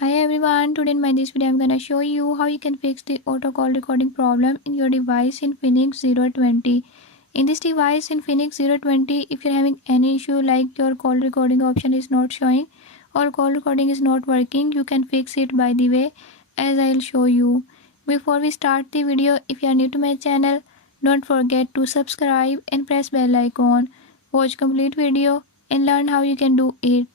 Hi everyone, today in this video I'm gonna show you how you can fix the auto call recording problem in your device in Infinix 020. In this device in Infinix 020, if you're having any issue like your call recording option is not showing or call recording is not working, you can fix it by the way as I'll show you. Before we start the video, if you are new to my channel, don't forget to subscribe and press bell icon. Watch complete video and learn how you can do it.